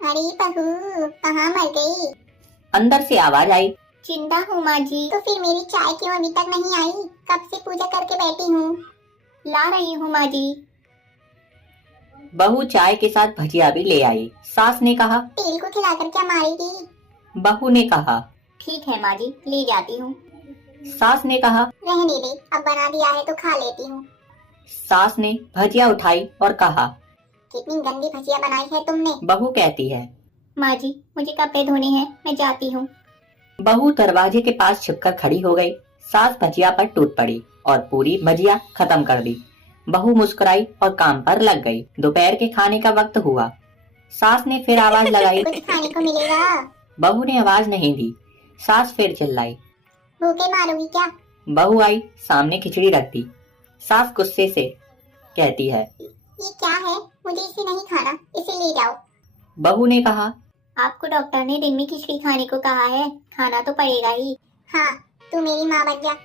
अरे बहू, कहाँ मर गई? अंदर से आवाज आई। जिंदा हूँ माँ जी। तो फिर मेरी चाय क्यों अभी तक नहीं आई? कब से पूजा करके बैठी हूँ। ला रही हूँ माँ जी। बहू चाय के साथ भजिया भी ले आई। सास ने कहा, तेल को खिलाकर क्या मारेगी? बहू ने कहा। ठीक है माँ जी, ले जाती हूँ। सास ने कहा। रहने दे, अब बना दिया है तो खा लेती हूँ। सास ने भजिया उठाई और कहा, कितनी गंदी भजिया बनाई है तुमने। बहू कहती है, माँ जी मुझे कपड़े धोने हैं, मैं जाती हूँ। बहू दरवाजे के पास छिपकर खड़ी हो गई। सास भजिया पर टूट पड़ी और पूरी भजिया खत्म कर दी। बहू मुस्कुराई और काम पर लग गई। दोपहर के खाने का वक्त हुआ। सास ने फिर आवाज लगाई। कुछ खाने को मिलेगा? बहू ने आवाज नहीं दी। सास फिर चिल्लाई। भूखे मारोगी क्या? बहू आई, सामने खिचड़ी रख दी। सास गुस्से से कहती है, ये क्या है? मुझे इसे नहीं खाना, इसे ले जाओ। बहू ने कहा, आपको डॉक्टर ने दिन में खिचड़ी खाने को कहा है, खाना तो पड़ेगा ही। हाँ, तू मेरी माँ बन जा।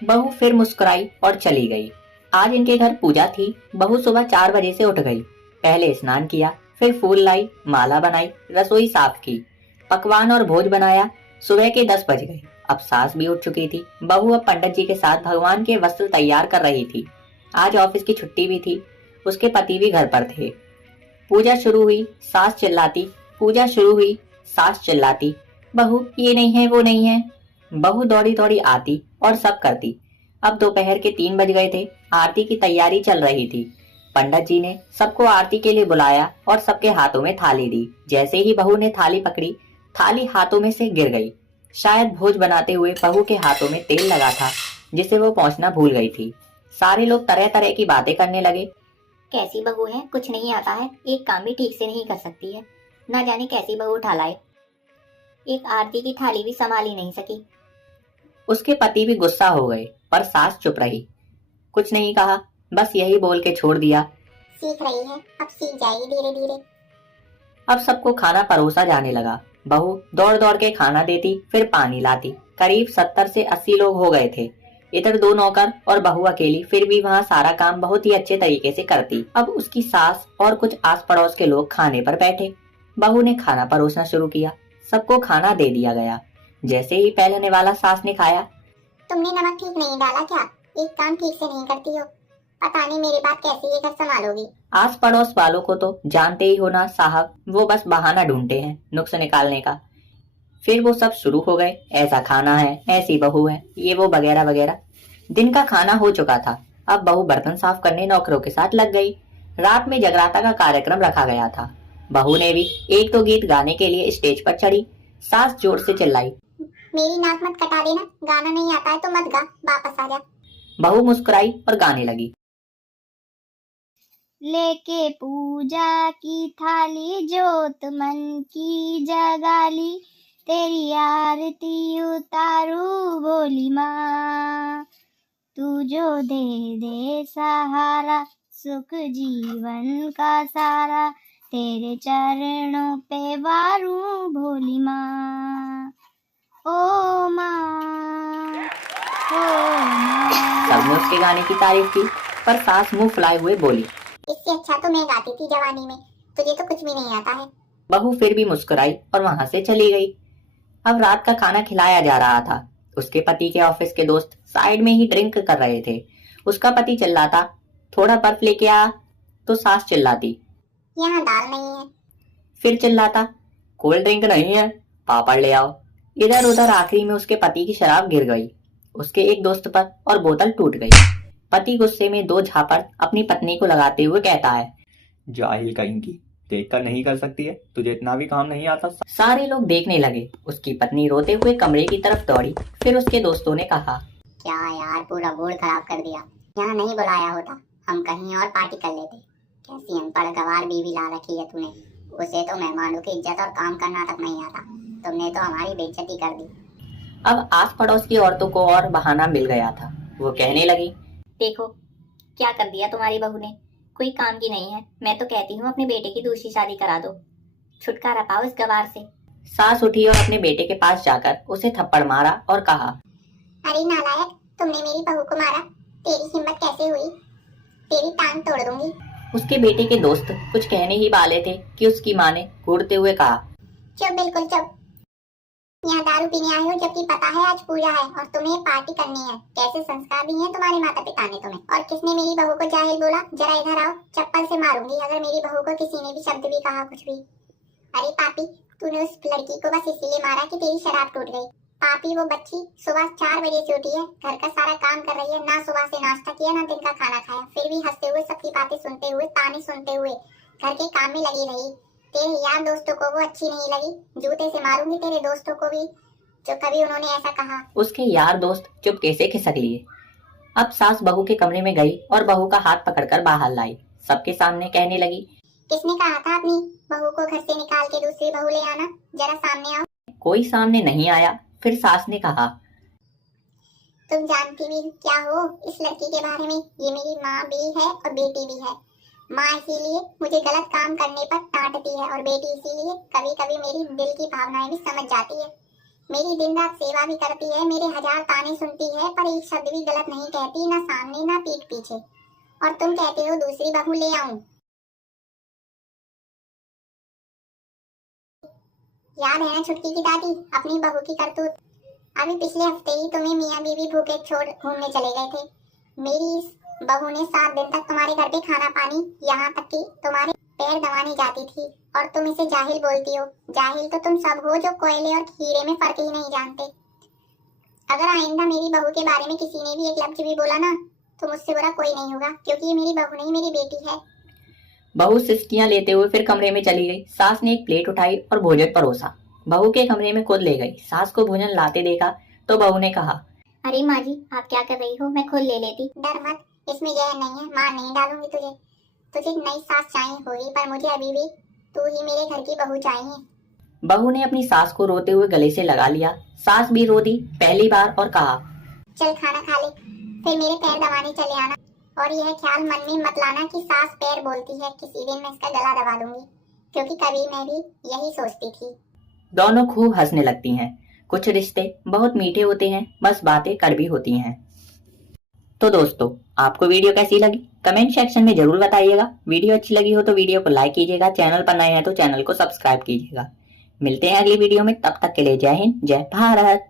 बहू फिर मुस्कुराई और चली गई। आज इनके घर पूजा थी। बहू सुबह 4 बजे से उठ गई। पहले स्नान किया, फिर फूल लाई, माला बनाई, रसोई साफ की, पकवान और भोज बनाया। सुबह के 10 बज गए। अब सास भी उठ चुकी थी। बहू अब पंडित जी के साथ भगवान के वस्त्र तैयार कर रही थी। आज ऑफिस की छुट्टी भी थी। उसके पति भी घर पर थे। पूजा शुरू हुई, सास चिल्लाती। पूजा शुरू हुई, सास चिल्लाती, बहू ये नहीं है, वो नहीं है। बहू दौड़ी दौड़ी आती और सब करती। अब दोपहर के 3 बज गए थे। आरती की तैयारी चल रही थी। पंडित जी ने सबको आरती के लिए बुलाया और सबके हाथों में थाली दी। जैसे ही बहू ने थाली पकड़ी, थाली हाथों में से गिर गई। शायद भोज बनाते हुए बहू के हाथों में तेल लगा था, जिसे वो पहुंचना भूल गई थी। सारे लोग तरह तरह की बातें करने लगे। कैसी बहू है, कुछ नहीं आता है, एक काम भी ठीक से नहीं कर सकती है, ना जाने कैसी बहू उठा लाए, एक आरती की थाली भी संभाल ही नहीं सकी। उसके पति भी गुस्सा हो गए, पर सास चुप रही, कुछ नहीं कहा, बस यही बोल के छोड़ दिया, सीख रही है, अब सीख जाएगी धीरे धीरे। अब सबको खाना परोसा जाने लगा। बहू दौड़ दौड़ के खाना देती, फिर पानी लाती। करीब 70 से 80 लोग हो गए थे। इधर 2 नौकर और बहू अकेली, फिर भी वहाँ सारा काम बहुत ही अच्छे तरीके से करती। अब उसकी सास और कुछ आस पड़ोस के लोग खाने पर बैठे। बहू ने खाना परोसना शुरू किया। सबको खाना दे दिया गया। जैसे ही पहले वाला सास ने खाया, तुमने नमक ठीक नहीं डाला क्या? एक काम ठीक से नहीं करती हो, पता नहीं मेरे बाद कैसे ये घर संभालोगी। आस पड़ोस वालों को तो जानते ही हो ना साहब, वो बस बहाना ढूंढते हैं नुक्स निकालने का। फिर वो सब शुरू हो गए, ऐसा खाना है, ऐसी बहू है, ये वो वगैरह वगैरह। दिन का खाना हो चुका था। अब बहू बर्तन साफ करने नौकरों के साथ लग गई। रात में जगराता का कार्यक्रम रखा गया था। बहू ने भी 1-2 गीत गाने के लिए स्टेज पर चढ़ी। सास जोर से चिल्लाई, मेरी नाक मत कटा देना, गाना नहीं आता है तो मत गा, वापस आ जा। बहू मुस्कुराई और गाने लगी। लेके पूजा की थाली, जोत मन की जगाली, तेरी आरती उतारू बोली माँ, तू जो दे दे सहारा, सुख जीवन का सारा, तेरे चरणों पे वारू भोली माँ, ओ माँ, ओ माँ। सबने उसके गाने की तारीफ की, पर सास मुंह फुलाए हुए बोली, इससे अच्छा तो मैं गाती थी जवानी में, तुझे तो कुछ भी नहीं आता है। बहू फिर भी मुस्कुराई और वहां से चली गई। अब रात का खाना खिलाया जा रहा था। उसके पति के ऑफिस के दोस्त साइड में ही ड्रिंक कर रहे थे। उसका पति चिल्लाता, थोड़ा बर्फ लेके आ, तो सास चिल्लाती, यहाँ दाल नहीं है। फिर चिल्लाता, कोल्ड ड्रिंक नहीं है, पापड़ ले आओ। इधर उधर आखिरी में उसके पति की शराब गिर गई उसके एक दोस्त पर और बोतल टूट गई। पति गुस्से में 2 झापड़ अपनी पत्नी को लगाते हुए कहता है, जाहिल कहीं की, देखकर नहीं कर सकती है, तुझे इतना भी काम नहीं आता। सारे लोग देखने लगे। उसकी पत्नी रोते हुए कमरे की तरफ दौड़ी। फिर उसके दोस्तों ने कहा, क्या यार, पूरा मूड खराब कर दिया, यहाँ नहीं बुलाया होता, हम कहीं और पार्टी कर लेते। कैसी अनपढ़ गवार बीवी ला रखी है तूने, उसे तो मेहमानों की इज्जत और काम करना तक नहीं आता, तुमने तो हमारी बेइज्जती कर दी। अब आस पड़ोस की औरतों को और बहाना मिल गया था। वो कहने लगी, देखो क्या कर दिया तुम्हारी बहू ने, कोई काम की नहीं है। मैं तो कहती हूँ अपने बेटे की दूसरी शादी करा दो, छुटकारा पाओ इस गवार से। सास उठी और अपने बेटे के पास जाकर उसे थप्पड़ मारा और कहा, अरे नालायक, तुमने मेरी बहू को मारा, तेरी हिम्मत कैसे हुई, तेरी टांग तोड़ दूंगी। उसके बेटे के दोस्त कुछ कहने ही वाले थे कि उसकी माँ ने घूरते हुए कहा, चुप, बिल्कुल चुप। यहाँ दारू पीने आए हो जबकि पता है आज पूजा है और तुम्हें पार्टी करनी है। कैसे संस्कार दिए हैं तुम्हारे माता पिता ने तुम्हें? और किसने मेरी बहू को जाहिल बोला? जरा इधर आओ, चप्पल से मारूंगी अगर मेरी बहू को किसी ने भी शब्द भी कहा, कुछ भी। अरे पापी, तूने उस लड़की को बस इसीलिए मारा कि तेरी शराब टूट गई। पापी, वो बच्ची सुबह 4 बजे से उठी है, घर का सारा काम कर रही है, ना सुबह से नाश्ता किया ना दिन का खाना खाया, फिर भी हंसते हुए सबकी बातें सुनते हुए ताने सुनते हुए घर के काम में लगी रही। तेरे यार दोस्तों को वो अच्छी नहीं लगी, जूते से मारूंगी तेरे दोस्तों को भी जो कभी उन्होंने ऐसा कहा। उसके यार दोस्त चुपके से खिसक लिए। अब सास बहू के कमरे में गई और बहू का हाथ पकड़कर बाहर लाई। सबके सामने कहने लगी, किसने कहा था अपनी बहू को घर से निकाल के दूसरी बहू ले आना? जरा सामने आओ। कोई सामने नहीं आया। फिर सास ने कहा, तुम जानती भी क्या हो इस लड़की के बारे में? ये मेरी माँ भी है और बेटी भी है। माँ इसीलिए मुझे गलत काम करने पर डांटती है और बेटी इसीलिए कभी कभी मेरी दिल की भावनाएं भी समझ जाती है। मेरी दिन रात सेवा भी करती है, मेरे 1000 ताने सुनती है, पर एक शब्द भी गलत नहीं कहती, ना सामने ना पीठ पीछे। और तुम कहते हो दूसरी बहू ले आऊं? याद है ना छुटकी की दादी, अपनी बहू की करतूत? अभी पिछले हफ्ते ही तुम्हें मियाँ बीवी भूखे छोड़ घूमने चले गए थे। मेरी इस बहू ने 7 दिन तक तुम्हारे घर पे खाना पानी, यहाँ तक कि तुम्हारे पैर दबाने जाती थी, और तुम इसे जाहिल बोलती हो। जाहिल तो तुम सब हो जो कोयले और हीरे में फर्क ही नहीं जानते। अगर आइंदा मेरी बहू के बारे में किसी ने भी एक लफ्ज भी बोला ना, तो मुझसे बुरा कोई नहीं होगा, क्योंकि ये मेरी बहू नहीं मेरी बेटी है। बहू सिसकियां लेते हुए फिर कमरे में चली गई। सास ने एक प्लेट उठाई और भोजन परोसा। बहू के कमरे में खुद ले गई। सास को भोजन लाते देखा तो बहू ने कहा, अरे माँ जी, आप क्या कर रही हो? मैं खुद ले लेती। डर मत, इसमें जहर नहीं है, मार नहीं डालूंगी तुझे। तुझे नई सास चाहिए होगी, पर मुझे अभी भी तू ही मेरे घर की बहू चाहिए। बहू ने अपनी सास को रोते हुए गले से लगा लिया। सास भी रो दी पहली बार और कहा, चल खाना खा ले, फिर मेरे पैर दबाने चले आना। और यह ख्याल मन में मत लाना कि सास पैर बोलती है, किसी दिन मैं इसका गला दबा दूंगी, क्योंकि कभी मैं भी यही सोचती थी। दोनों खूब हंसने लगती हैं। कुछ रिश्ते बहुत मीठे होते हैं, बस बातें कड़वी होती हैं। तो दोस्तों, आपको वीडियो कैसी लगी कमेंट सेक्शन में जरूर बताइएगा। वीडियो अच्छी लगी हो तो वीडियो को लाइक कीजिएगा, चैनल पर नए हैं तो चैनल को सब्सक्राइब कीजिएगा। मिलते हैं अगली वीडियो में, तब तक के लिए जय हिंद, जय भारत।